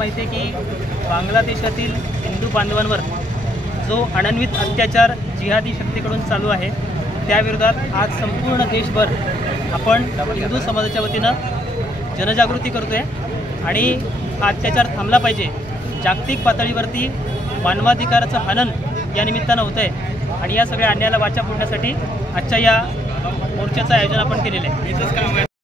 माहिती आहे की बांगलादेशातील हिंदू बांधवांवर जो अनन्वित अत्याचार जिहादी शक्तीकडून चालू आहे त्याविरोधात आज संपूर्ण देशभर आपण हिंदू समाजाच्या वतीनं जनजागृती करतो आहे आणि हा अत्याचार थांबला पाहिजे। जागतिक पातळीवरती मानवाधिकाराचं हनन या निमित्तानं होतं आहे आणि या सगळ्या अन्यायाला वाचा फोडण्यासाठी आजच्या या मोर्चाचं आयोजन आपण केलेलं आहे।